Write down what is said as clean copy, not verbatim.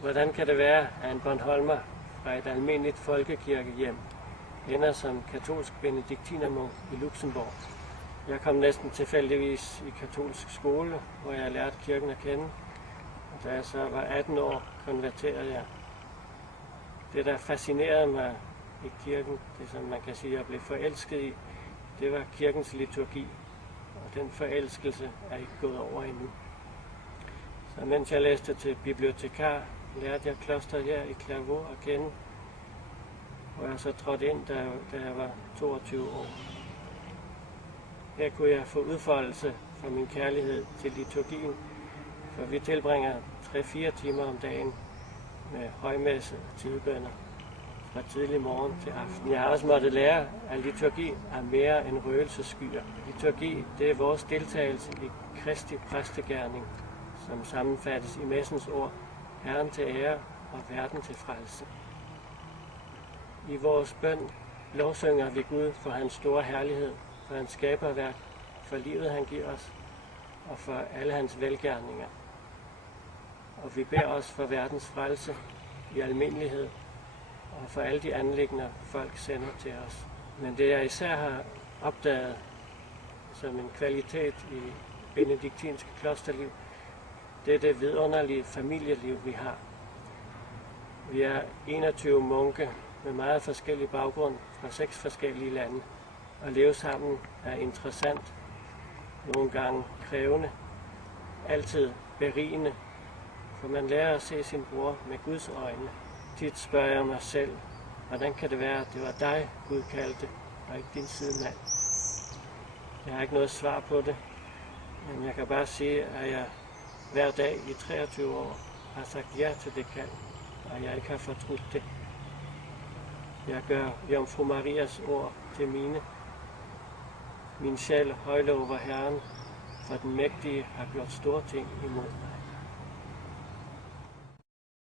Hvordan kan det være, at en bornholmer fra et almindeligt folkekirkehjem ender som katolsk benediktinermunk i Luxembourg? Jeg kom næsten tilfældigvis i katolsk skole, hvor jeg lærte kirken at kende. Og da jeg så var 18 år, konverterede jeg. Det, der fascinerede mig i kirken, det som man kan sige, jeg blev forelsket i, det var kirkens liturgi. Og den forelskelse er ikke gået over endnu. Så mens jeg læste til bibliotekar, lærte jeg klosteret her i Clairvaux at kende, hvor jeg så trådte ind, da jeg var 22 år. Her kunne jeg få udfoldelse for min kærlighed til liturgien, for vi tilbringer 3-4 timer om dagen med højmesse og tidbønner fra tidlig morgen til aften. Jeg har også måttet lære, at liturgi er mere end røgelseskyer. Liturgi, det er vores deltagelse i Kristi præstegerning, som sammenfattes i messens ord, Herren til ære og verden til frelse. I vores bøn lovsynger vi Gud for hans store herlighed, for hans skaberværk, for livet han giver os, og for alle hans velgerninger. Og vi beder også for verdens frelse i almindelighed, og for alle de anliggender, folk sender til os. Men det jeg især har opdaget som en kvalitet i benediktinske klosterliv, det er det vidunderlige familieliv, vi har. Vi er 21 munke med meget forskellig baggrund fra 6 forskellige lande. At leve sammen er interessant, nogle gange krævende, altid berigende, for man lærer at se sin bror med Guds øjne. Tit spørger jeg mig selv, hvordan kan det være, at det var dig, Gud kaldte, og ikke din sidemand? Jeg har ikke noget svar på det, men jeg kan bare sige, at jeg hver dag i 23 år har sagt ja til det kald, og jeg ikke har fortrudt det. Jeg gør Jomfru Marias ord til mine. Min sjæl højlover Herren, for den mægtige har gjort store ting imod mig.